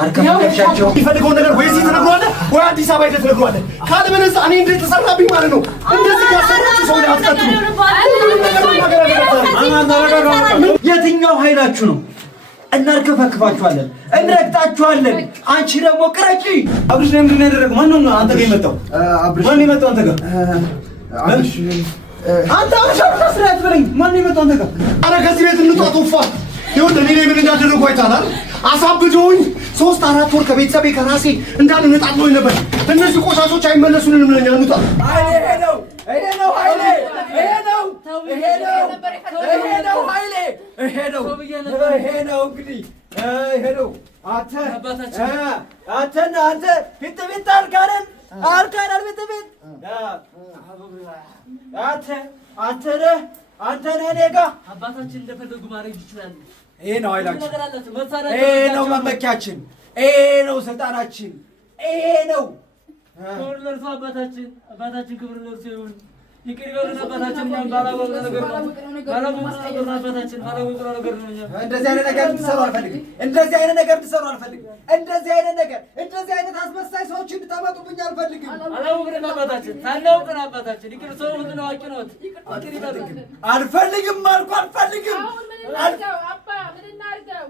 አርከፍከፍሻቸው ይፈልገው ነገር ወይ እዚህ ተነግሯል ወይ አዲስ አበባ ሄደህ ተነግሯል። ካለበለዚያ እኔ እንዴት ተሰራብኝ ማለት ነው። እንደዚህ ያሰራችሁ ሰው አትቀጥሉ። የትኛው ኃይላችሁ ነው? እናርከፈክፋችኋለን፣ እንረግጣችኋለን። አንቺ ደግሞ ቅረጪ። አብርሽ ነው ምንድን ነው ያደረገው? ማን ነው አንተ ጋር የመጣው? ማን ነው የመጣው አንተ ጋር? አብርሽ አንተ አብርሽ አስራት በለኝ። ማን ነው የመጣው አንተ ጋር? ኧረ ከዚህ ቤት እንውጣ። ቶፋ ይሁን እኔ ምን እንዳደረጉ አይታላል። አሳብጆኝ 3-4 ወር ከቤተሰቤ ከራሴ እንዳንነጣጥሎኝ ነበር። እነዚህ ቆሻሾች አይመለሱልንም። ለኛ እንውጣ። ይሄ ነው ኃይሌ፣ እንግዲህ ይሄ ነው። አንተ ፊት አልካረን አንተ ነህ እኔ ጋር አባታችን እንደፈለጉ ማድረግ ይችላል። ይሄ ነው ኃይላችን፣ ይሄ ነው መመኪያችን፣ ይሄ ነው ስልጣናችን፣ ይሄ ነው ክብር ለእርሱ። አባታችን ክብር ለእርሱ ይሁን። ይቅር ይበሉን አባታችን። ባላወቅነው ነገር ነው አባታችን፣ ባላወቅነው ነገር ነው። እንደዚህ አይነት ነገር እንድትሰሩ አልፈልግም። እንደዚህ አይነት አስመሳይ ሰዎች እንድታመጡብኝ አልፈልግም። አላወቅንም አባታችን፣ ታላውቅን አባታችን። ይቅር ሰው ሁሉ አዋቂ ነዎት። ይቅር ይበሉን። አልፈልግም አልኩ፣ አልፈልግም። አባ ምን እናድርገው?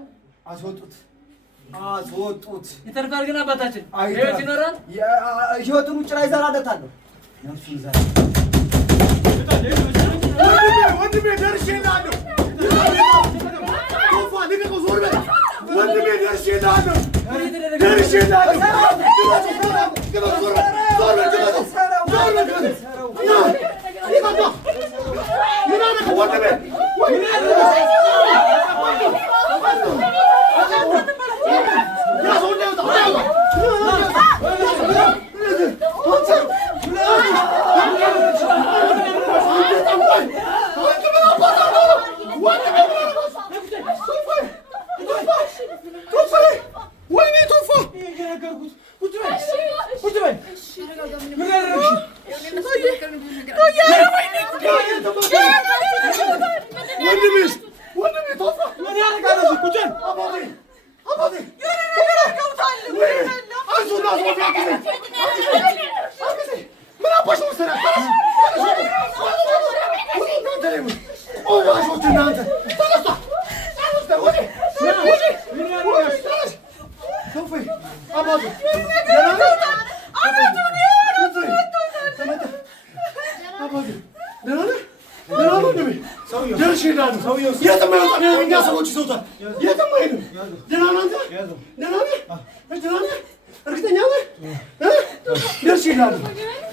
አስወጡት። ይተርፋል ግን አባታችን ህይወት ይኖራል። ህይወቱን ውጭ ላይ ዘራለታለሁ። ነፍሱን ዘራ ወንድሜ ደርሼልሃለሁ። ቶፋ ልቀቀው፣ ዞር በል ወንድሜ። ደርሼልሃለሁ።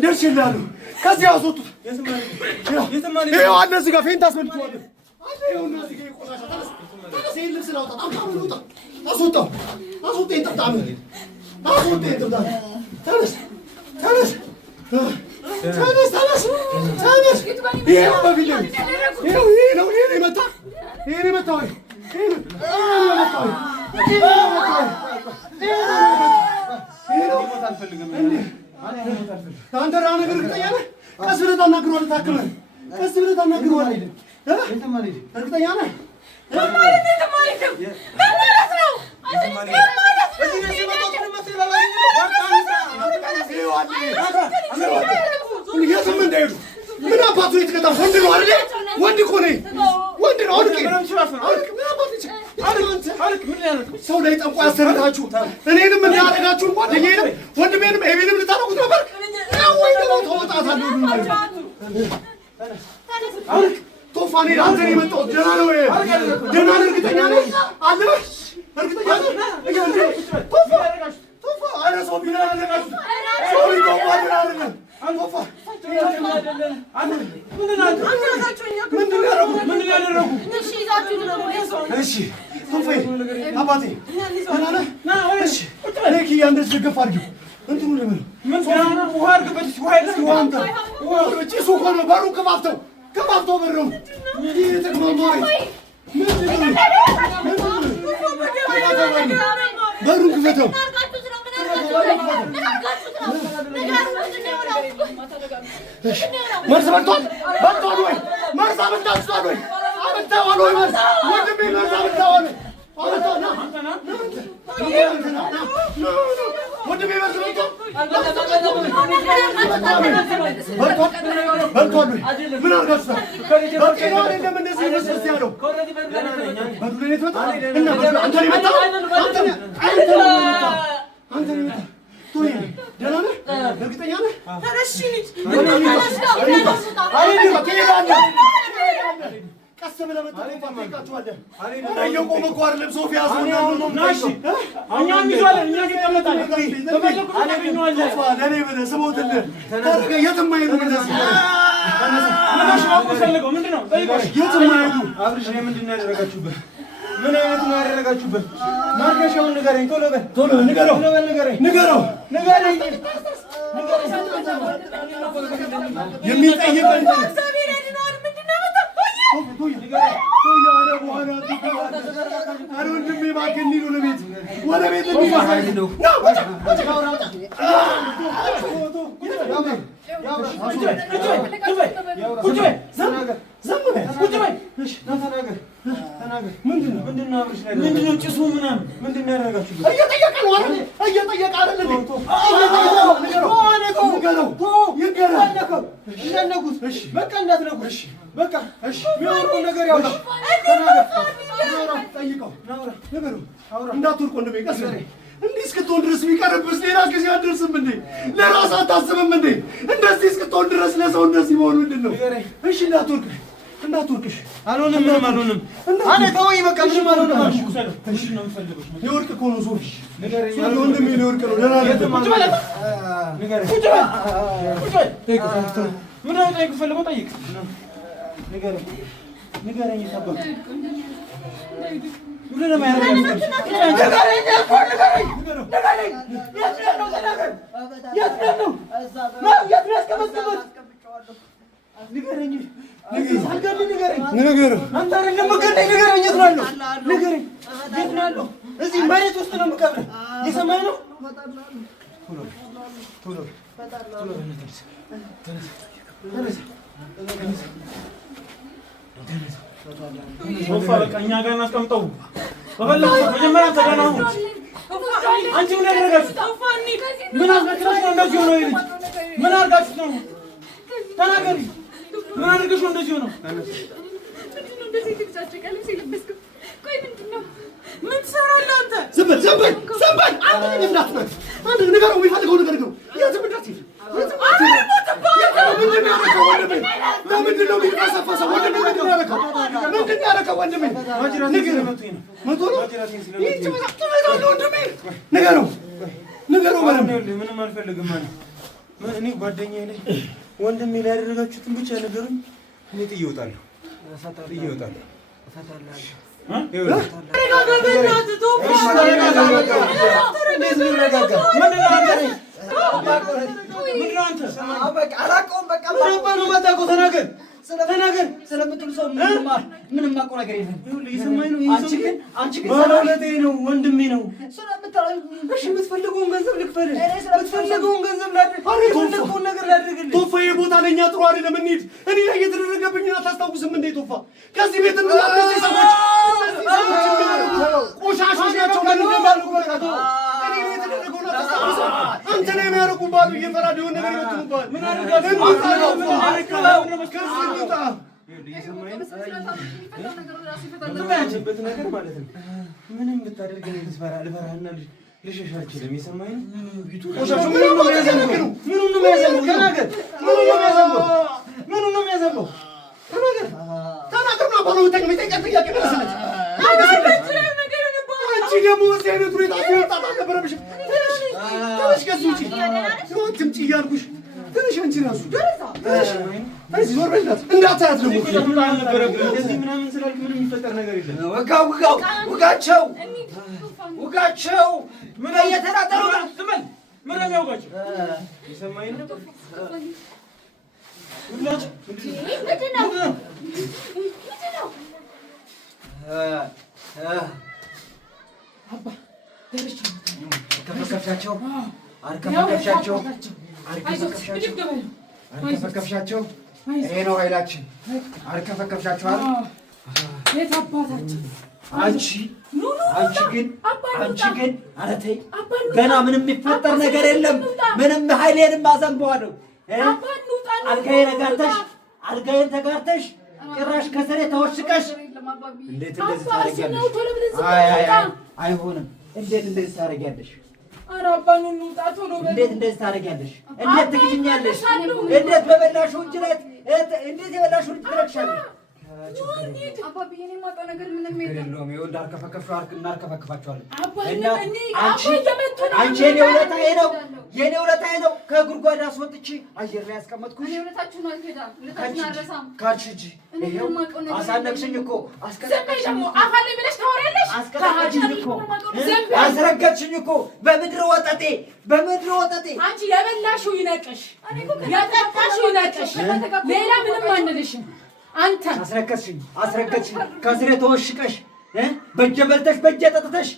ደርሼልሃለሁ። ከዚህ አስወጡት። ይኸው አለ እዚህ ጋር ፌንት አስመልቼዋለሁ። ይኸውና እዚህ ጋር ቆሻሻ ተነስ። ይሄን ልብስ ላውጣ። አስወጣው። ይሄን ጠብጣም። ይሄን ጠብጣም። ተነስ። ይኸው በፊት ይኸው ይሄን የመታው አንተ ራ ነገር እርግጠኛ ነህ? ቀስ ብለህ ታናግረዋለህ። ታክመህ ቀስ ብለህ ታናግረዋለህ። እርግጠኛ ነህ? የትም እንዳይሄዱ ምን አባቱ የተቀጣው ወንድ ነው አይደል? ወንድ እኮ ነኝ ወንድ ነው። ሰው ላይ ጠንቋ ያሰርታችሁ እኔንም እንዳያደርጋችሁ ጓደኛዬንም ወንድሜንም ኤቤንም ልታደርጉት ነበር ወይ ደግሞ ተወጣታለሁ። ቶፋ እኔ አንተ ነው የመጣሁት። ደህና ነው ደህና ነህ? እርግጠኛ ነህ? አለሽ? እርግጠኛ ነህ? ቶፋ ኧረ ሰው ቢላ ያደረጋችሁ ሰው ቶፋ ቢላ ያደረጋችሁ አንቶፋ እሺ ቶፋዬ አባቴ ደህና ነህ? እሺ እኔ ኪያ እንደዚህ ደገፍ አድርጊው እንትኑ ልበለው ውሃ አድርግበት። ውሃ አምጣ። ጭሱ እኮ ነው። በሩን ከፋፍተው በሩን በሩን ክፈተው። መርዝ በልቷል ወይ? መርዝ አበልታችኋል ወይ? አበልተዋል ወይ? መርዝ ወንድሜ መርዝ አበልተዋል። ወንድሜ መርዝ በልቷል ወይ? ምን አድርጋችሁታል? በቂ ነው አይደለም እንደዚህ መስመስ ያለው በዱላ ነው የተመታው እና አንተ ነው የመታው። አንተ ነው የመታው። ደህና ነህ? እርግጠኛ ነህ? ተነሽ ልጅ ቀስ ብለህ መጣጣፋታችኋለህ። እየቆመ እኮ አይደለም ሶፊያ ሶና ነው ናሽ እኛም ይዟለን እኛ ይቀመጣለን ተመለኩ ታገኘዋለህ። ለኔ ብለህ ስሞትልህ ታረጋ የትም አይሄዱ እንደዚህ ምንሽ ነው የምፈልገው? ምንድነው ጠይቀሽ? የትም አይሄዱ። አብርሽ ነው ምንድነው ያደረጋችሁበት? ምን አይነት ነው ያደረጋችሁበት? ማርከሻውን ንገረኝ። ቶሎ በል ንገረው። ንገረኝ የሚጠይቀኝ ወንድሜ እባክህ እንሂድ ወደ ቤት ምንድነው ጭሱ ምናምን ምንድን ነው ያደረጋችሁበት? እየጠየቀ ነው አይደል? እየጠየቀ አይደል? እንዳትነኩት። እሺ በቃ እንዳትነኩት። እሺ በቃ እሺ የሚያወራው ነገር ያውራ። ጠይቀው ነገሩ እንዳትወርቅ ወንድሜ ቀስ በል። እንዲህ እስክትሆን ድረስ ቢቀርብስ ሌላ ጊዜ አትደርስም እንዴ? ለራስህ አታስብም እንዴ? እንደዚህ እስክትሆን ድረስ ለሰው እንደዚህ መሆኑ ምንድን ነው? እሺ እንዳትወርቅሽ። አልሆንም፣ ምንም አልሆንም። አለ ተወኝ በቃ ምንም አልሆንም። እሺ ነው የምፈልገው። ሊወርቅ እኮ ነው ዞር። ንገረኝ ወንድሜ ሊወርቅ ነው። ደህና ነህ? ቁጭ በል ንገረኝ። ቁጭ በል ምን ነው ጠይቅ ፈልገው ጠይቅ። ንገረኝ ይታበቅ ምን ነው ማያረጋኝ? ንገረኝ እዚህ መሬት ውስጥ ነው የምቀብርህ። የሰማይ ነው። ቶሎ ቶፋ በቃ እኛ ጋር እናስቀምጠው። መጀመሪያ ተገናኙ። አንቺ ምን ያደረጋችሁ? ምን አስመክረሽ ነው እንደዚህ ሆነው? ይልኝ ምን አድርጋችሁ ነው? ተናገሪ። ምን አድርገሽ ነው እንደዚህ ሆነው? ምን ትሰራለህ አንተ? ዝም በል አንተ ምን እንዳትመጣ አንተ ንገረው። የሚፈልገው ነገር ነው። የትም እንዳትሄድ ምንድን ነው የሚፈሰፈሰው? ምንድን ነው ያደረገው? ወንድሜ ንገረው። ምንም አልፈልግም ማለት እኔ ጓደኛዬ ነኝ። ወንድሜ ላይ ያደረጋችሁትን ብቻ ንገሩኝ። እኔ ጥዬ እወጣለሁ። ተናገር ስለምትሉ ሰው ምንም ማውቀው ነገር የለም። አንቺ ግን ባለውለቴ ነው፣ ወንድሜ ነው። እሺ የምትፈልገውን ገንዘብ ልክፈልህ፣ የምትፈልገውን ገንዘብ ላድርግ፣ የፈለግከውን ነገር ላድርግልህ። ቶፋ ይሄ ቦታ ለእኛ ጥሩ አይደለም፣ እንሂድ። እኔ ላይ የተደረገብኝን አታስታውስም እንዴ? ቶፋ ከዚህ ቤት እነዚህ ሰዎች ቆሻሾች ናቸው። ምን እንደማደርጉ በቃ እኔ ላይ የተደረገውን አታስታውስም። አንተ ላይ የሚያደርጉ ባሉ እየፈራዱ የሆነ ነገር ይወጡባል። ምን አድርጋችሁ ነገር ማለት ነው። ምንም ብታደርግ ልፈራህና ልሸሽ አልችልም። የሰማኸኝ ቆሻሻ ምኑን ነው የሚያዘንበው? ምኑን ነው የሚያዘንበው? ተናገር። ምኑን ነው የሚያዘንበው? ምኑን ነው የሚያዘንበው? ተናገር። ተናገር ነው ባለው ጠይቀኝ ጥያቄ መልስልኝ። አንቺ ደግሞ እዚህ አይነት ሁኔታ ሲወጣት አልነበረብሽም። ትንሽ ከእሱ ውጪ ሲሆን ትምጪ እያልኩሽ ትንሽ አንቺ እራሱ ትንሽ እዚህ ዞር በላት እንዳታያት ደግሞ እንደዚህ ምናምን ስላልክ ምንም የሚፈጠር ነገር የለም። ውጋቸው ውጋቸው ምን እየተናገሩ ነው? ዝም በል። ምን ነው ያውቃቸው? የሰማኸኝ ነው? ሁላችሁ ምንድን ነው? አባ አርከፈከፍሻቸው አርከፈከፍሻቸው አርከፈከፍሻቸው። ይሄ ነው ኃይላችን። አርከፈከፍሻቸዋል። የት አባታችን አንቺ ግን ኧረ ተይ፣ ገና ምንም የሚፈጠር ነገር የለም። ምንም ኃይሌንም አዘንበዋለሁ። አልጋዬን ተጋርተሽ ጭራሽ ከስሬ ተወሽቀሽ እንዴት እንደዚህ ታደርጊያለሽ? አይሆንም። እንዴት እንደዚህ ታደርጊያለሽ? እንዴት እንደዚህ ታደርጊያለሽ? እንዴት ትግኛለሽ? እንዴት በበላሽው እንጂ እንዴት የበላሽው ልጅ ትረክሻለሽ? እናርከፈክፋቸዋለን። አንቺ የኔ ውለታዬ ነው። ከጉድጓድ አስወጥቼ አየር ላይ ያስቀመጥኩሽ ካልሽ እንጂ አሳነቅሽኝ እኮ አስረገጥሽኝ እኮ በምድር ወጠጤ አንቺ የበላሽው ይነቅሽ፣ ያጠጣሽው ይነቅሽ። ሌላ ምንም አንልሽም። አንተ አስረገጥሽኝ ከስሬ ተወሽቀሽ በእጄ በልተሽ በእጄ ጠጥተሽ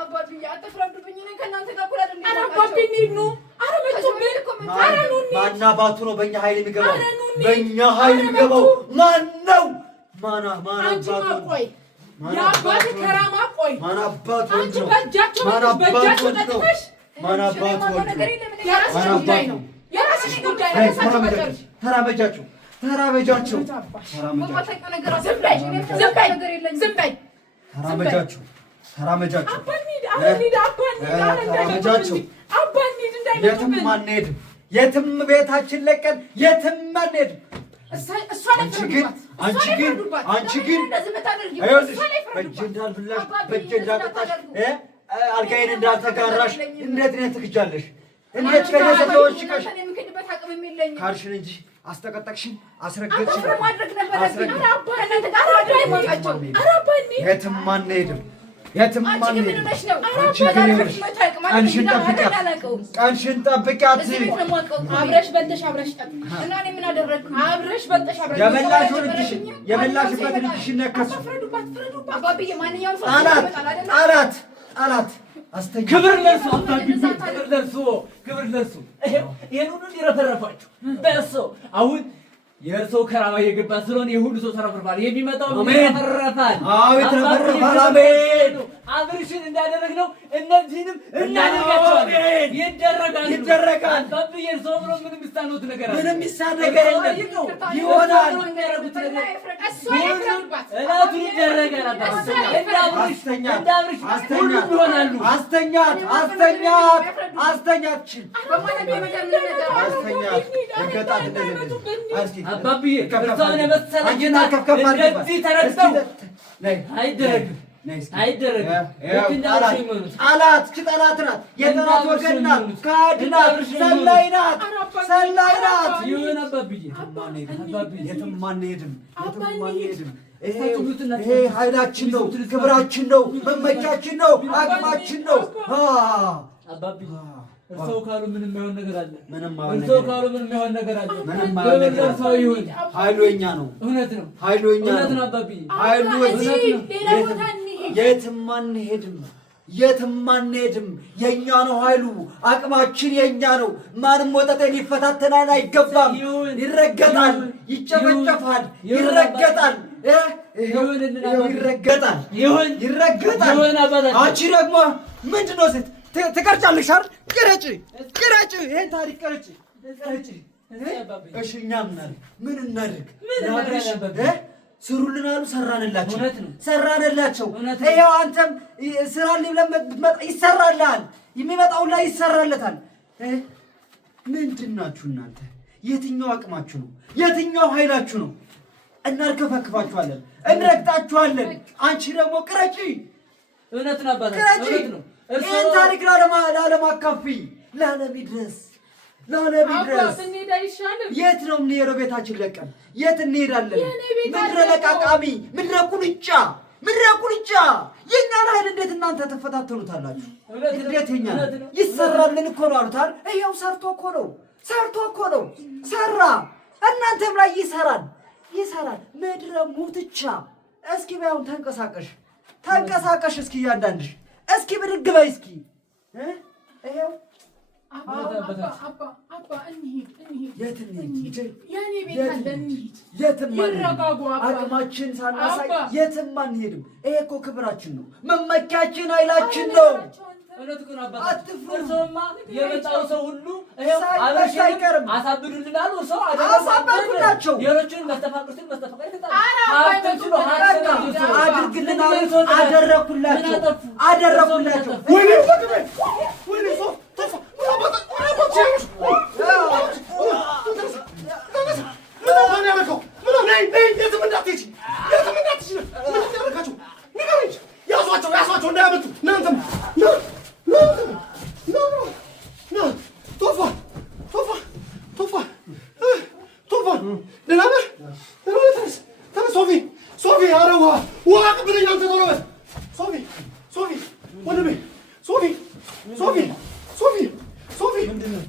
አባቢ አትፍረዱብኝ። እኔ ከእናንተ ጋር እኩል አይደለም። ኧረ አባቢ እንሂድ ነው። ኧረ መጡብኝ። ኧረ ኑ እንሂድ። ማን አባቱ ነው በእኛ ኃይል የሚገባው? በእኛ ኃይል የሚገባው ማን ነው? ማን አባቱ? ቆይ የአባት ከራማ ቆይ ማን አባቱ? አንቺ በእጃቸው ጠጥተሽ ማን አባቱ? የራስሽ ጉዳይ ነው። የራስሽ ጉዳይ ነው። ተራመጃቸው። ተራመጃቸው። የትም ቤታችን ለቀን የትም አንሄድም። አንቺ ግን በእጄ እንዳልብላሽ በእጄ እንዳልጠጣሽ አልጋዬን እንዳልተጋራሽ እንዴት ነው ትክጃለሽ? እንዴት ከነሰተወሽቀሽ ካልሽን እንጂ አስተቀጠቅሽን፣ አስረገጥሽን። የትም አንሄድም። ቀንሽን ጠብቂያት። አብረሽ በልተሽ አብረሽ ጠጥ እና እኔ ምን አደረግኩ? አብረሽ በልተሽ አብረሽ የበላሽበትን እጅሽን ነከሱ። ጠላት ክብር ለእርሱ አባቢ፣ ክብር ለእርሱ። ይሄን ሁሉ እንዲረፈረፋችሁ በእርሱ አሁን የእርሰው ከራማ የገባ ስለሆነ የሁሉ ሰው ተረፈርፋል። የሚመጣው ይተረፈራል። ይተረፈራል። አሜን። አብርሽን እንዳደረግነው እነዚህንም እናደርጋቸዋለን። ይደረጋል። አባቢ የእርሰው ብሎ ምንም የሚሳነውት ነገር አለ? ምንም የሚሳን ነገር የለም። ይሆናል። እላቱን ይደረጋል። እንዳብርሽ ሁሉም ይሆናሉ። አባብዬ እርሷን የመሰለ ጌታ እንደዚህ ተረግጠው አይደረግም። ጠላት ናት። የጠላት ወገን ናት። ከሃዲ ናት። ሰላይ ናት። ይሁን አባብዬ፣ የትም አንሄድም። ይሄ ኃይላችን ነው፣ ክብራችን ነው፣ መመኪያችን ነው፣ አቅማችን ነው። አባብዬ እርሰው ካሉ ምንም የማይሆን ነገር አለ? እርሰው ካሉ ምንም የማይሆን ነገር አለ? እርሰው ይሁን። ኃይሉ የእኛ ነው። እውነት ነው። ኃይሉ የእኛ ነው። አባብዬ የትም አንሄድም። የእኛ ነው ኃይሉ። አቅማችን የእኛ ነው። ማንም ወጠጤ ሊፈታተናን አይገባም። ይረገጣል፣ ይጨፈጨፋል፣ ይረገጣል። ይረገጣል። አንቺ ደግሞ ምንድን ነው ሴት ትቀርጫለሽ አይደል? ቅረጭ ቅረጭ፣ ይሄን ታሪክ ቅረጭ ቅረጭ። እሺ እኛ ምን እናድርግ? ለአብርሽ ስሩልን አሉ፣ ሰራንላቸው ሰራንላቸው። ይኸው አንተም ስራልኝ ብለህ ብትመጣ ይሰራልሃል፣ የሚመጣው ላይ ይሰራለታል። ምንድን ናችሁ እናንተ? የትኛው አቅማችሁ ነው? የትኛው ኃይላችሁ ነው? እናርከፈክፋችኋለን፣ እንረግጣችኋለን። አንቺ ደግሞ ቅረጪ። እውነት ነው አባታችን፣ እውነት ነው። ይህን ታሪክ ለዓለም አካፊ፣ ለዓለም ይድረስ፣ ለዓለም ይድረስ። የት ነው የምንሄደው? ቤታችን ለቀን የት እንሄዳለን? ምድረ ለቃቃሚ፣ ምድረ ቁልጫ፣ ምድረ ቁልጫ። የእኛን ኃይል እንዴት እናንተ ተፈታተኑታላችሁ? እንዴት የኛን ይሰራልን እኮ ነው አሉታል። ይኸው ሰርቶ እኮ ነው፣ ሰርቶ እኮ ነው። ሰራ፣ እናንተም ላይ ይሰራል፣ ይሰራል። ምድረ ሙትቻ። እስኪ በያውን ተንቀሳቀሽ፣ ተንቀሳቀሽ። እስኪ እያንዳንድሽ እስኪ ብድግ በይ እስኪ። ይኸው አባ እንሂድ። የት እንሂድ? የኔ ቤት አለ፣ እንሂድ። የትም አቅማችን ሳናሳይ የትም አንሄድም። ይሄ እኮ ክብራችን ነው፣ መመኪያችን፣ ኃይላችን ነው። እውነት እኮ ነው አባታችን። እርሶማ የመጣው ሰው ሁሉ ይኸው አበሽ አይቀርም አሳብዱልን አሉ። ሰው አሳበዱላቸው። የሮችን መስተፋቅሩትን መስተፋቅር ይተጣ አድርግልን አደረኩላቸው፣ አደረኩላቸው። ወይኔ ወግቤ ወይኔ ሶፍ ቶፋ ያዟቸው እንዳያመጡ እናንተም ቶፋ ደህና ነህ? ተነስ ሶፊ ኧረ ውሃ ቅብለኝ አንተ ቶሎ በል ሶፊ ወንድሜ ሶፊ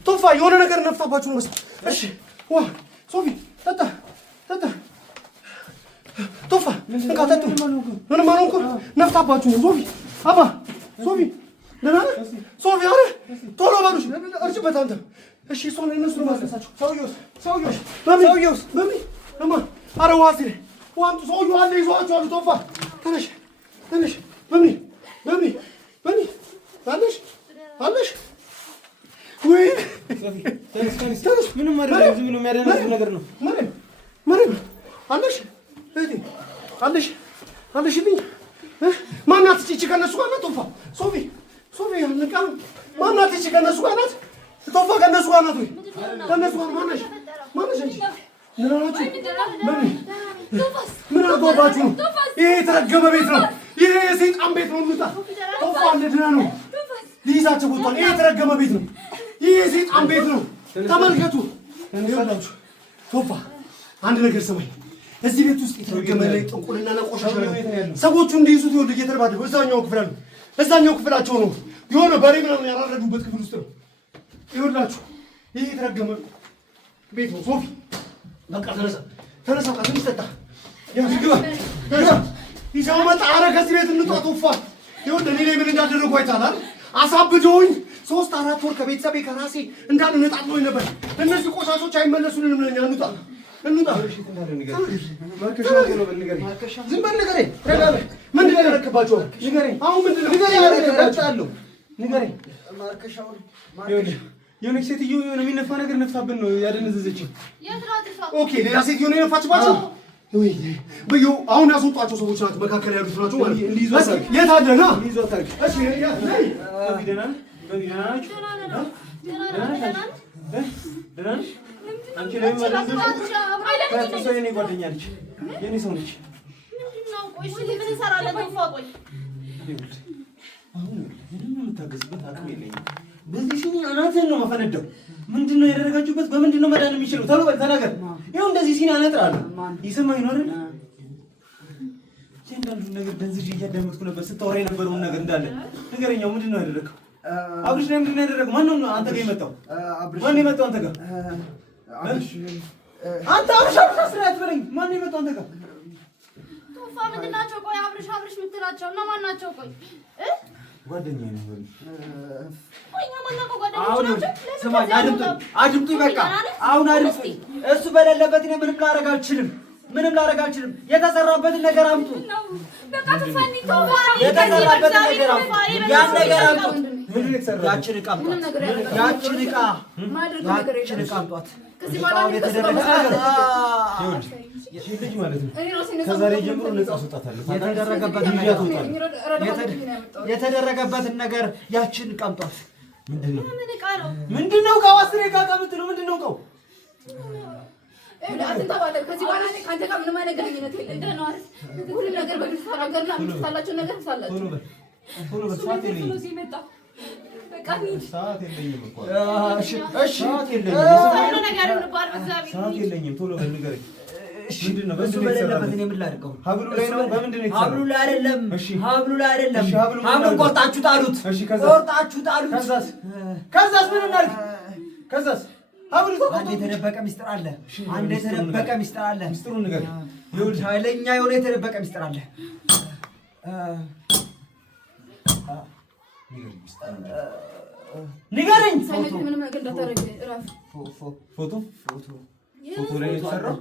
ቶፋ የሆነ ነገር ነፍታባችሁ ነው መሰለኝ። እሺ ውሃ ሶፊ ጠጣ ቶፋ እንካ ጠጡ። ምንም አልሆንኩም። ነፍታባችሁ ነው ሶፊ አባ ሶፊ ደህና ነህ? ሶፊ ኧረ ቶሎ በሉሽ እርጭበት አንተ። እሺ እሷን እነሱ ነው ማስነሳቸው። ሰውዬውስ በምን እማ ኧረ ውሃ ሲል ውሃ አምጡ። ሰውዬው አለ ይዘዋቸው አሉ። ቶፋ ተነሽ በምን አለሽ ወይ ተነስ። ምንም አይደለም፣ ዝም ብሎ የሚያደርግ ነገር ነው። ምንም አለሽ እህቴ አለሽልኝ። ማናት እቺ ከነሱ ጋር ናት? ቶፋ ሶፊ አንቃ ማናት እቺ ከነሱ ጋር ናት? ቶፋ ከነሱ ጋር ናት ወይ? ከነሱ ጋር ማነሽ እንጂ ምን አላችሁ? ምን አልገባችሁ? ይሄ የተረገመ ቤት ነው። ይሄ የሰይጣን ቤት ነው። እንውጣ። ቶፋ አለ ደህና ነው። ሊይዛቸው ወጥቷል። ይሄ የተረገመ ቤት ነው። ይሄ የሰይጣን ቤት ነው። ተመልከቱ። ይኸውላችሁ ቶፋ አንድ ነገር ስማኝ። እዚህ ቤት ውስጥ የተረገመ ላይ ጥንቁልና ቆሻሻ ነው። ሰዎቹ እንዲይዙት ይወልድ እየተረባደቡ እዛኛው ክፍላቸው ነው። የሆነ በሬ ምናምን ያራረዱበት ክፍል ውስጥ ነው። ይኸውላችሁ ይሄ የተረገመ ቤት ነው። ሶፊ በቃ ተነሳ፣ ትንሽ ጠጣ። ይዘው መጣ። ኧረ ከዚህ ቤት እንውጣ ቶፋ። ይኸውልህ እኔ ላይ ምን እንዳደረጉ አይተሃል? አሳብደውኝ 3-4 ወር ከቤተሰቤ ከራሴ እንዳንነጣጥሎኝ ነበር። እነዚህ ቆሻሾች አይመለሱልንም። ለኛ እንውጣ። ዝም በል ንገረኝ። ምንድን ነው ያደረክባቸው? አሁን ምንድን ነው ንገረኝ። የሆነች ሴትዮ የሆነ የሚነፋ ነገር ነፍታብን ነው ያደነዘዘችው። ኦኬ ሌላ ሴትዮ ነው የነፋችባቸው። አሁን ያስወጧቸው ሰዎች ናቸው፣ መካከል ያሉት ናቸው ማለት ነው። የት አለ ና አንቺ ላይ ማለት ነው። ሰው የኔ ጓደኛ ነች፣ የኔ ሰው ነች። አሁን ምንም የምታገዝበት አቅም የለኝም። በዚህ ሲኒ አናትህን ነው መፈነዳው። ምንድን ነው ያደረጋችሁበት? በምንድን ነው መዳን የሚችለው? ቶሎ በል ተናገር። ይኸው እንደዚህ ሲኒ አነጥራለሁ። ይሰማኝ ነው አይደል? እያንዳንዱን ነገር ደንዝዤ እያዳመጥኩ ነበር ስታወራ የነበረውን ነገር እንዳለ። ንገረኛው ምንድን ነው ያደረገው? አብርሽ ላይ ምንድን ነው ያደረገው? ማነው አንተ ጋር የመጣው? ማን የመጣው አንተ ጋር? አንተ አብርሽ አስራ አትበለኝ። ማን የመጣው አንተ ጋር? ቶፋ ምንድን ናቸው? ቆይ አብርሽ የምትላቸው እነማን ናቸው? ቆይ ጓደኛዬ ነው ወይ? ቆይ ማናውቀው ጓደኞች ናቸው። ስማኝ፣ አድምጡኝ በቃ አሁን አድምጡኝ። እሱ በሌለበት እኔ ምንም ላደርግ አልችልም። የተሰራበትን ነገር አምጡ። በቃ ተፋኒ ቶፋ የተሰራበትን ነገር አምጡ። ያን ነገር አምጡ። ምንድን ነው የተሰራው? ያችን ዕቃ አምጧት። ያችን ዕቃ አምጧት። ልጅ ማለት ነው። ከዛሬ ጀምሮ ነፃ አስወጣታለሁ። የተደረገበትን ነገር ያችን ዕቃ አምጧት። ምንድን ነው ዕቃው? አስሬ ዕቃ የምትለው ምንድን ነው ዕቃው? ከዚህ በኋላ ከአንተ ጋር ምንም አይነት ግንኙነት የለም። ሁሉም ነገር በግልጽ ተናገርና የምትታላቸው ነገር ትሳላችሁ። ሰዓት የለኝም እኮ ሰዓት የለኝም። ቶሎ በል ንገረኝ። ምንድን ነው በሱ በሌለበት እኔ ምን ላድርገው? ሀብሉ ላይ ነው። በምንድን ነው የተሰራው? ሀብሉ ላይ አይደለም። ሀብሉ ላይ አይደለም። ሀብሉን ቆርጣችሁ ጣሉት። ቆርጣችሁ ጣሉት። ከዛስ ምን እናድርግ? ከዛስ ሀብሉ አንድ የተደበቀ ሚስጥር አለ። አንድ የተደበቀ ሚስጥር አለ። ሚስጥሩን ንገረኝ። ይኸውልህ ኃይለኛ የሆነ የተደበቀ ሚስጥር አለ። ንገረኝ። ምንም ነገር እንዳታረግ እራሱ ፎቶ ላይ የተሰራው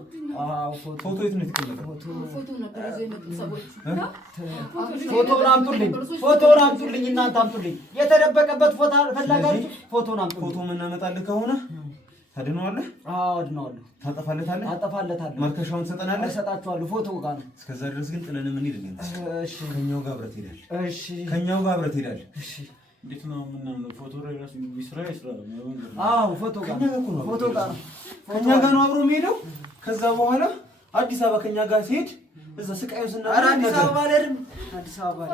ፎቶ የት ነው የተቀመጠው? ፎቶ ነበር ይዘው የመጡት ሰዎች። ፎቶውን አምጡልኝ። ፎቶውን አምጡልኝ። እናንተ አምጡልኝ። የተደበቀበት ፎቶ ፈላጋችሁ ፎቶውን አምጡልኝ። ፎቶ የምናመጣልህ ከሆነ ታድነዋለህ? አዎ አድነዋለሁ። ታጠፋለታለህ? አጠፋለታለሁ። ማርከሻውን ትሰጠናለህ? እሰጣችኋለሁ። ፎቶው ጋር ነው። እስከዛ ድረስ ግን ጥለን ምን ሄድ ነው? እሺ ከኛው ጋር አብረህ ትሄዳለህ። እሺ ከኛው ጋር አብረህ ትሄዳለህ። እሺ እንዴት ነው ምናምን ፎቶ ላይ ራሱ ይስራ። አዎ ፎቶ ጋር ፎቶ ጋር ከኛ ጋር ነው አብሮ የሚሄደው። ከዛ በኋላ አዲስ አበባ ከኛ ጋር ሲሄድ እዛ ስቃዩ ኧረ አዲስ አበባ አልሄድም። አዲስ አበባ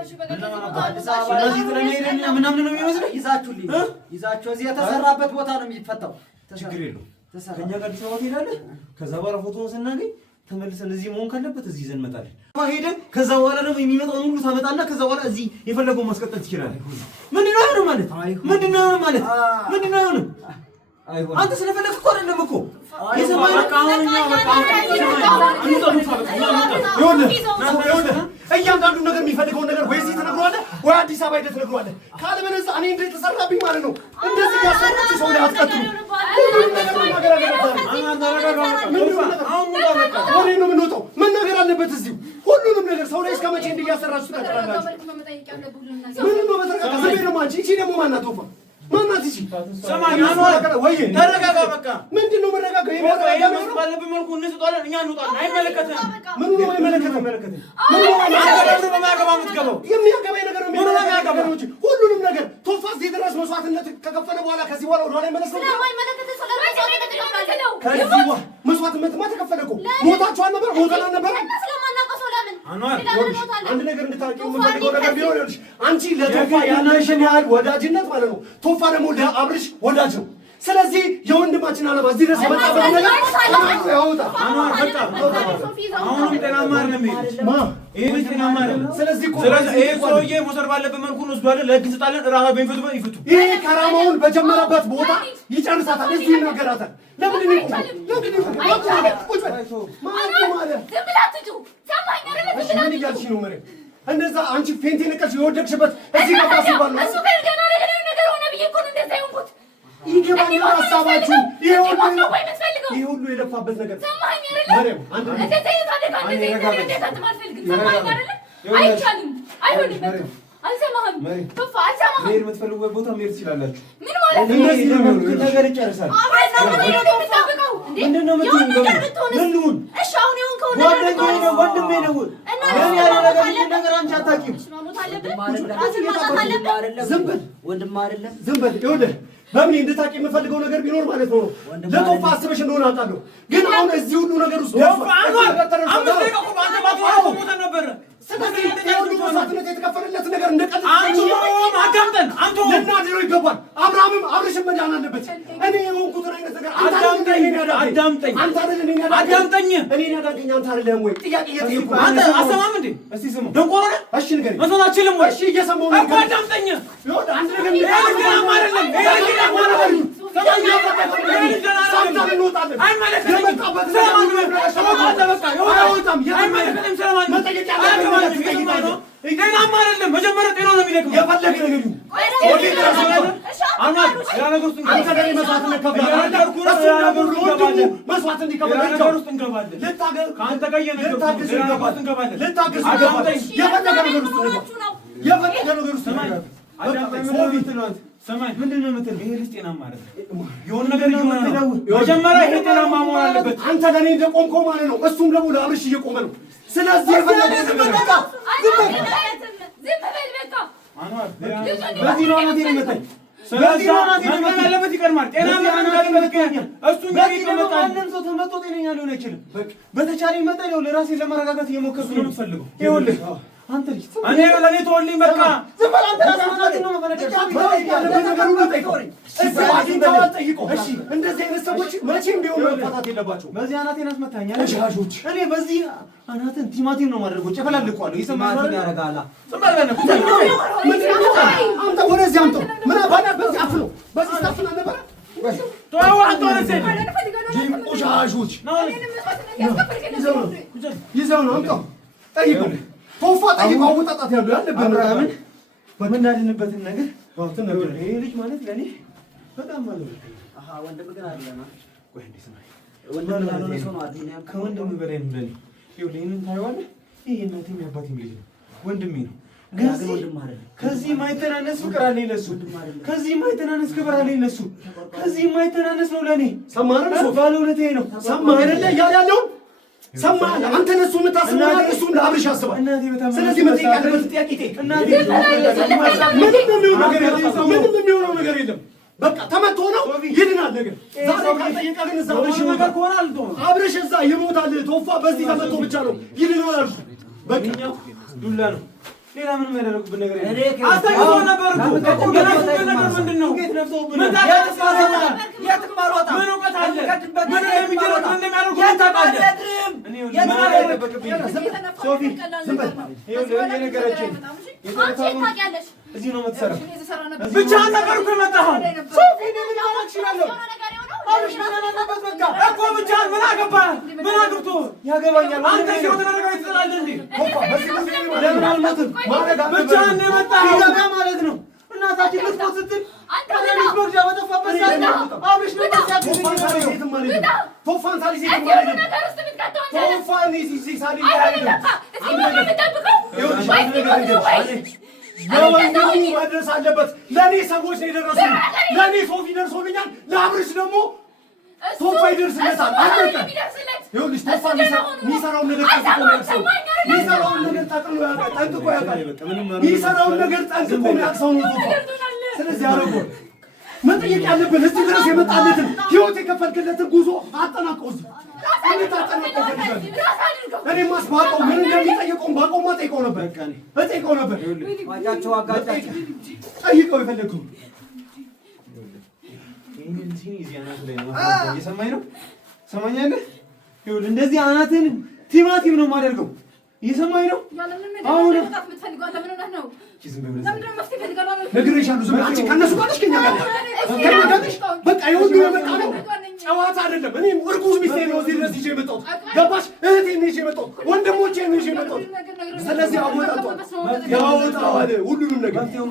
ስለዚህ ጥለን ሄደን ምናምን ነው የሚመስለው። ይዛችሁልኝ ይዛችሁ እዚህ የተሰራበት ቦታ ነው የሚፈታው። ችግር የለውም። ከኛ ጋር አዲስ አበባ ትሄዳለህ። ከዛ በኋላ ፎቶውን ስናገኝ ተመልሰን እዚህ መሆን ካለበት እዚህ ይዘን እንመጣለን። ሄደን ከዛ በኋላ ደግሞ የሚመጣውን ሁሉ ታመጣና ከዛ በኋላ እዚህ የፈለገውን ማስቀጠል ትችላለህ። ምንድነው አይሆንም ማለት? ምንድነው አይሆንም ማለት? ምንድነው አይሆንም? አንተ ስለፈለግህ እኮ አይደለም እኮ እያንዳንዱ ነገር የሚፈልገውን ነገር ወይ እዚህ ትነግረዋለህ ወይ አዲስ አበባ ሄደህ ትነግረዋለህ። ካለበለዚያ እኔ እንዴት ተሰራብኝ ማለት ነው። እንደዚህ እያሰራችሁ ሰው ላይ አትቀጥሉ። ወሬ ነው የምንወጣው። መናገር አለበት እዚሁ ሁሉንም ነገር ሰው ላይ እስከ መቼ እንዲህ እያሰራችሁ ትቀጥላላችሁ? ምንም ነው በተረጋጋ ዘቤ ደግሞ አንቺ እቺ ደግሞ ማናት ወፋ ማናት እቺ ሰማኛ ነው ወይ ተረጋጋ። በቃ ምንድነው መረጋጋ? የሚያረጋጋ ባለብን መልኩ እንስጣለን። እኛ እንውጣለን። አይመለከትም። ምን ነው አይመለከትም? ምን ነው አይመለከትም? በማያገባ የምትገባው የሚያገባኝ ነገር ነው የሚያገባው እንጂ ሁሉንም ነገር ቶፋ እዚህ ድረስ መስዋዕትነት ከከፈለ በኋላ ከዚህ በኋላ ወደ ኋላ ይመለሳል። ከዚህ በኋላ መስዋዕትነትማ ተከፈለ እኮ ሞታችኋል ነበር ሞተናል ነበር። አንድ ነገር እንድታውቂው የምፈልገው ነገር ቢሆን ይኸውልሽ አንቺ ለቶፋ ያለሽን ያህል ወዳጅነት ማለት ነው ቶፋ ደግሞ ለአብርሽ ወዳጅ ነው። ስለዚህ የወንድማችን አለማ እዚህ ድረስ የመጣበት ነገር ያውጣ። አሁንም ጤናማ አይደለም ይሄ ጤናማ አይደለም። ስለዚህ ይሄ ሰውዬ መውሰድ ባለበት መልኩ እንወስዷለን። ለህግ እንሰጣለን። ራሳቸው ይፈቱ። ይሄ ከራማውን በጀመረበት ቦታ ይጨርሳታል። እዚህ ይናገራታል። ለምንድን ነው ምን እያልሽ ነው? መሬት እንደዛ አንቺ ፌንት የነቀልሽ የወደቅሽበት እዚህ ገባ ሲባል ነው። ይገባኛል ሀሳባችሁ። ይሄ ሁሉ የለፋበት ነገር መሄድ የምትፈልጉበት ቦታ መሄድ ትችላላችሁ። ነገር ይጨርሳል። ምንድን ነው የምትሆን? ወንድሜ ነው ነገር አንቺ አታውቂም። ዝም በል ወንድም አይደለም። ዝም በል ይኸውልህ በምን እንድታውቂ የምፈልገው ነገር ቢኖር ማለት ነው ለቶፋ አስበሽ እንደሆነ አውቃለሁ። ግን አሁን እዚህ ሁሉ ነገር ውስጥ ስለዚህ የሁሉ መስዋዕትነት የተከፈለለት ነገር እንደቀልድ አዳምጠን ልናድነው ይገባል። አብርሃምም አብርሽም መዳን አለበት። እኔ የሆንኩትን አይነት ነገር አዳምጠኝ። እኔን ያዳገኝ አንተ አይደለህም ወይ? ጥያቄ እየጠየኩ አንተ አሰማም እንዴ? እስቲ ስሙ ደንቆሮ ነህ? እሺ ንገረኝ። መስማት አትችልም ወይ? እሺ እየሰማሁ ነው እኮ አዳምጠኝ። ይኸውልህ አንድ ነገር መጀመሪያ ጤና ነው የሚደግመው። የፈለገ ነገር ይሁን መስዋዕት እንዲከፍል የፈለገ ነገር ውስጥ ሰማይ ምንድን ነው የምትለው? ይሄ ልጅ ጤናማ አይደለም። የሆነ ነገር እየሆነ ነው። መጀመሪያ ይሄ ጤናማ መሆን አለበት። አንተ ለእኔ እንደቆምከው ማለት ነው። እሱም ደግሞ ለአብርሽ እየቆመ ነው። ስለዚህ ዝም በል በቃ። በዚህ ነው አናቴ ነው የመታኝ። ስለዚህ መቅደም ያለበት ይቀድማል። ጤናማ እሱን ማንም ሰው ተመቶ ጤነኛ ሊሆን አይችልም። በተቻለኝ መጠን ነው ለራሴን ለማረጋጋት እየሞከርኩ ነው የምትፈልገው። ይኸውልህ አንተ ልጅ እኔ ለኔ ተወልኝ በቃ ዝም በል አንተ ራስህ ነው መፈለግ ነገር ሁሉ ጠይቀው። እሺ አግኝተዋል ጠይቀው። እሺ እንደዚህ አይነት ሰዎች መቼም ቢሆን መፋታት የለባቸው። በዚህ አናቴን አስመታኛል። ሻሾች እኔ በዚህ አናትን ቲማቲም ነው ማድረገው። ጨፈላልቀዋለሁ። ይሰማል ያረጋላ ዝም በል አንተ ወደዚህ አምጣው። ምን አባና በዚህ አፍ ነው በዚህ ስታፍ ነው ነበር ተው አንተ ወደዚህ ቆሻሾች ይዘው ነው አምጣው። ጠይቀው ቶፋ ጠይቀው ወጣጣት ያለው ያለበት አብርሃምን በምናድንበትን ነገር ተነገረ። ይሄ ልጅ ማለት ለኔ በጣም ማለት ነው። ወንድም ግን አይደለም። ቆይ እንዴ ስማኝ፣ ወንድም ያልሆነ ሰው ነው አዱንያ ከወንድም በላይ ነው ለኔ። ይኸውልህ ይሄንን ታየዋለህ። ይሄ እናቴም ያባቴም ልጅ ነው፣ ወንድሜ ነው። ከዚህ ማይተናነስ ፍቅር አለኝ ለሱ፣ ከዚህ ማይተናነስ ክብር አለኝ ለሱ፣ ከዚህ ማይተናነስ ነው ለኔ። ሰማህ ነው ባለውለቴ ነው። ሰማህ አይደለ እያለ ያለውን ሰማህ። አንተ ነሱ የምታስበው እሱም ለአብርሽ ያስባል። ስለዚህ መጠየቅ ያለበት ጥያቄ ጠይቅ። ምንም የሚሆነው ነገር የለም። በቃ ተመቶ ነው ይድናል። ነገር ዛሬ ካልጠየቀ ግን እዛ ነገር ከሆነ አብርሽ እዛ ይሞታል። ቶፋ በዚህ ተመቶ ብቻ ነው ይድናል አልኩ። በቃ ዱላ ነው። ሌላ ምንም ያደረጉብን ነገር የለም። አስተኝቶ ነበር እኮ ነገር ምንድን ነው? ምን ታውቃለህ? ምን እውቀት አለ? ምን የሚደረግ እንደሚያደርጉ ታውቃለህ? ሶፊ ዝም በል። ይኸውልህ የነገረችኝ እዚህ ነው የምትሰራው። ብቻህን ነበር እኮ የመጣኸው። ሶፊ ምን ማድረግ እችላለሁ? አብርሽ ምን አለበት? በቃ እኮ ብቻህን ምን አገባህ? ምን አግብቶ ያገባኛል? አንተ ሲሆን ተመረጋዊ ትጥላለህ እንዴ? ለምን አልሞትም? ብቻህን ነው የመጣኸው። ይገባ ማለት ነው። እናታችን ልትሞት ስትል ከሌሊት መግዣ በጠፋበት ሰዓት አብርሽ ነው ቶፋን ሳሊሴትም ማለት ነው። ቶፋን ሳሊሴትም ማለት ነው። ቶፋን ሳሊ ለወንድሙ መድረስ አለበት። ለእኔ ሰዎች ነው የደረሱኝ። ለእኔ ሶፊ ደርሶልኛል። ለአብርሽ ደግሞ ቶፋ ይደርስለታል። አለቀ። ይኸውልሽ ቶፋ የሚሰራውን ነገር ጠንቅቆ ያውቃል። የሚሰራውን ነገር ጠንቅቆ ያውቃል። የሚሰራውን ነገር ጠንቅቆ ያውቃል ነው ቶፋ። ስለዚህ አረጎ መጠየቅ ያለብን እዚህ ድረስ የመጣለትን ህይወት የከፈልክለትን ጉዞ አጠናቀው እዚህ እኔ ማስባቀው ምን እንደሚጠይቀው ባቆማ ጠይቀው ነበር። እጠይቀው ነበር። ዋጫቸው አጋጫቸው ጠይቀው የፈለግከው ይሄንን ሲኒዝ ያናት ላይ ነው። እየሰማኝ ነው? ሰማኛለህ? ይኸውልህ እንደዚህ አናትን ቲማቲም ነው የማደርገው። እየሰማኝ ነው? አሁን ነግሬሻለሁ። ዝም ብለሽ ከእነሱ ጋር ነሽ፣ ከእኛ ጋር ነሽ። በቃ የወንዱ የመጣ ነው ጨዋታ አይደለም። እኔም እርጉዝ ሚስቴ ነው እዚህ ድረስ ይዤ የመጣሁት። ገባሽ? እህቴን ነው ይዤ የመጣሁት፣ ወንድሞቼን ነው ይዤ የመጣሁት። ስለዚህ አወጣጧል፣ ያወጣዋል ሁሉንም ነገር። መፍትሄው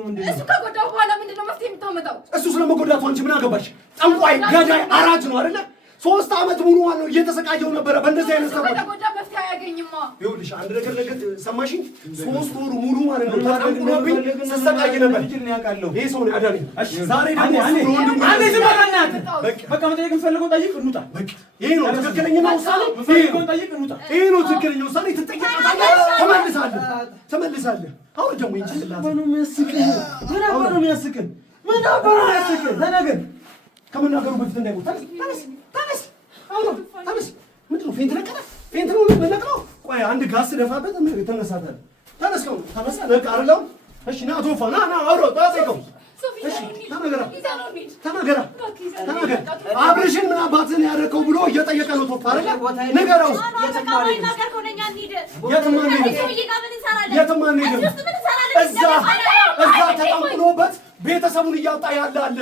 ምንድን ነው? እሱ ከጎዳው በኋላ ምንድን ነው መፍትሄ የምታመጣው? እሱ ስለመጎዳቱ አንቺ ምን አገባሽ? ጠንቋይ፣ ገዳይ፣ አራጅ ነው አይደለ? 3 ዓመት ሙሉ ማለት እየተሰቃየው ነበረ በእንደዚህ አይነት ሰዎች። መፍትሄ አያገኝማ። ይኸውልሽ አንድ ነገር ሰማሽኝ? 3 ወር ሙሉ ማለት ነው ተጠንቁሎብኝ ስሰቃይ ነበር። ይሄ ሰው ነው ያዳነኝ። ዛሬ ደግሞ በቃ መጠየቅ የምፈልገው ጠይቅ እንውጣ። ይሄ ነው ትክክለኛ ውሳኔ። ይሄ ነው ትክክለኛ ውሳኔ። ትጠይቃታለህ፣ ተመልሳለህ። አሁን ደግሞ ይንችላል ነው የሚያስቅህ። ምን አባሩ ነው የሚያስቅህ? ምን አባሩ ነው የሚያስቅህ? ተናገር። ከመናገሩ በፊት እንዳይሞት ተነስ። ምንድን ነው ፌንት ነቀለ? ፌንት ነው የምነቅለው? ቆይ አንድ ጋስ ደፋበት። ተነሳታለህ። ተነሳ ነቃ አይደለም? እሺ ና ቶፋ ና አውሮ ታጠይቀው። እሺ ተናገራ። አብርሽን ምን አባትህን ያደረከው ብሎ እየጠየቀ ነው ቶፋ አይደለ? ንገረው። የትም አንሄድም። እዛ ተጠንቅሎበት ቤተሰቡን እያጣ ያለ አለ።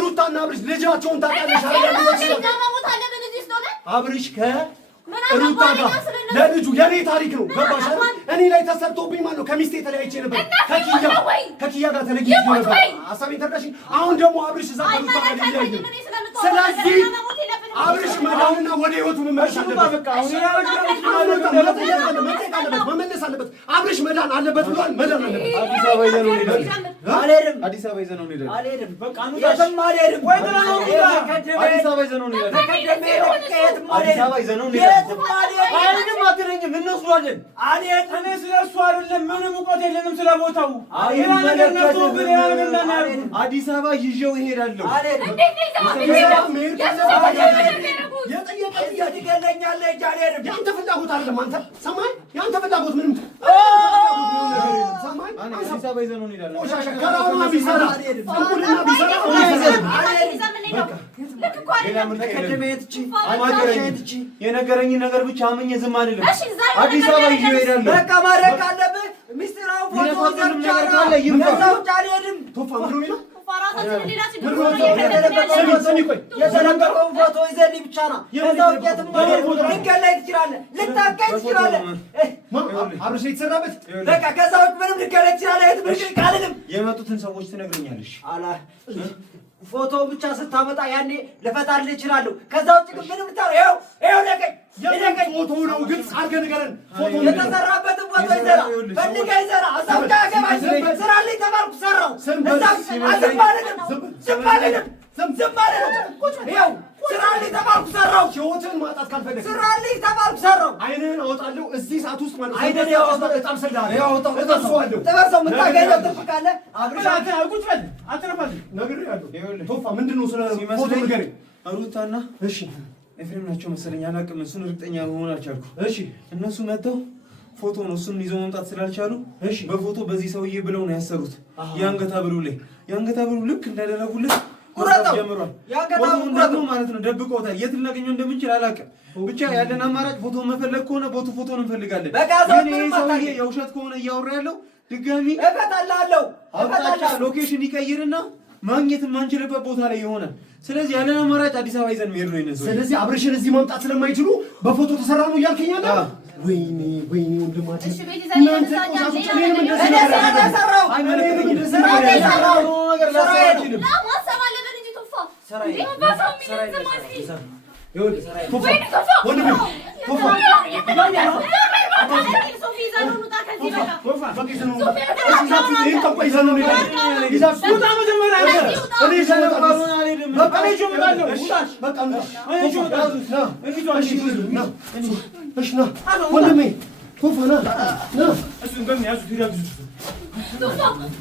ሩታና አብርሽ ልጃቸውን ታውቃለሽ አይደል? አብርሽ ሩታ ጋር ለልጁ የኔ ታሪክ ነው። ገባሽ አይደል? እኔ ላይ ተሰርቶብኝ ማለት ነው። ከሚስቴ ተለያይቼ ነበር። ከኪያ ጋር ተለይቼ ነበር። ሀሳቤን ተረዳሽ? አሁን ደግሞ አብርሽ እዛ ከሩታ ጋር ይለያይ። ስለዚህ አብርሽ መዳንና ወደ ህይወቱ መመለስ አለበት። መመለስ አለበት። አብርሽ መዳን አለበት ብሏል። መዳን አለበት። አዲስ አበባ ይዘነው እንሄዳለን። አልሄድም። አዲስ አበባ ይዘነው እንሄዳለን። አልሄድም። በቃ የትም አልሄድም። ወይ ተናነው አዲስ አበባ ይዘነው እንሄዳለን። አዲስ አበባ ይዘነው እንሄዳለን። አይንም አትለኝም። እንወስዷለን። አልሄድም። እኔ ስለሱ አይደለም ምንም እውቀት የለንም ስለ ቦታው። ሌላ ነገር ነፍቶ ግን ያ ነገር እንዳናደርግ አዲስ አበባ ይዤው እሄዳለሁ። አልሄድም። ያንተ ፍላጎት አይደለም። አንተ ሰማይ ያንተ ፍላጎት ምንም ሰማይ አዲስ አበባ ይዘነው እንሄዳለን። ቆሻሻ ከራውና ቢሰራ አንኩልና ቢሰራ የነገረኝን ነገር ብቻ አምኜ ዝም አልልም። አዲስ አበባ ይዤው እሄዳለሁ። በቃ ማድረግ አለብህ። ሚስጥራው ፎቶ ነገር ካለ ይምጣ። አልሄድም። ቶፋ ምንድን ነው የተለቀቀውን ፎቶ ይዘልኝ ብቻ ነው። ከዛ ውጭ የትም ልትገለኝ ትችላለህ፣ ልታቀኝ ትችላለህ። አብርሽ የተሰራበት በቃ ከዛ ውጭ ምንም ልትገለኝ ትችላለህ። የትም ልቅቅ አልልም። የመጡትን ሰዎች ትነግረኛለሽ። ፎቶውን ብቻ ስታመጣ ያኔ ልፈታልህ እችላለሁ። ከዛ ውጭ ግን ምንም ልታረው ይኸው ለቀኝ ፎቶ ነው። ግልጽ አድርገህ ንገረን። የተሰራበትን ፎቶ ይዘራ ፈልጋ ይዘራ አሳብቃ ገባኝ። ስራልኝ ተባልኩ ሰራው። ዝም አልልም። ይኸው ስራልኝ ተባልኩ ሰራው። ህይወትን ማጣት ካልፈለግህ ስራልኝ ተባልኩ ሰራው። አይንህን አወጣለሁ እዚህ ሰዓት ውስጥ ማለት አይደል? በጣም ሰላም እጠብሰዋለሁ። ጥበሰው የምታገኘው ትፍቃለህ። አብርሽ ቁጭ በል አትረፋልኝ። ነግሬሃለሁ። ቶፋ ምንድን ነው ስለ ፎቶ ንገረኝ። ሩታና እሺ ኤፍሬም ናቸው መሰለኝ፣ አላውቅም። እሱን እርግጠኛ መሆን አልቻልኩም። እሺ እነሱ መጥተው ፎቶ ነው እሱን ይዘው መምጣት ስላልቻሉ እሺ በፎቶ በዚህ ሰውዬ ብለው ነው ያሰሩት። የአንገት ሐብሉ ላይ የአንገት ሐብሉ ልክ እንዳደረጉለት ቁረጠው ጀምሯል። የአንገት ሐብሉ ቁረጠው ማለት ነው። ደብቀውታል። የት ልናገኘው እንደምንችል አላውቅም። ብቻ ያለን አማራጭ ፎቶ መፈለግ ከሆነ ፎቶ እንፈልጋለን። ግን ይሄ ሰውዬ የውሸት ከሆነ እያወራ ያለው ድጋሚ እቀጣልሃለሁ። አቅጣጫ ሎኬሽን ይቀይርና ማግኘት የማንችልበት ቦታ ላይ ይሆናል። ስለዚህ ያለን አማራጭ አዲስ አበባ ይዘን መሄድ ነው የነሱ። ስለዚህ አብርሽን እዚህ ማምጣት ስለማይችሉ በፎቶ ተሰራ ነው እያልከኝ ያለ? ወይኔ ወንድማችን እናንተ ቆሻሾች እኔንም እንደዚህ ሰራው።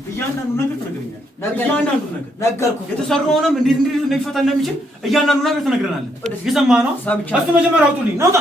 እያንዳንዱ ነገር ትነግረኛለህ። እያንዳንዱ ነገር ነገርኩህ። የተሰራውንም እንዴት እንደሚፈታ እንደሚችል እያንዳንዱ ነገር ትነግረናለህ። የሰማህ ነው። እሱ መጀመሪያ አውጡልኝ። ናውጣ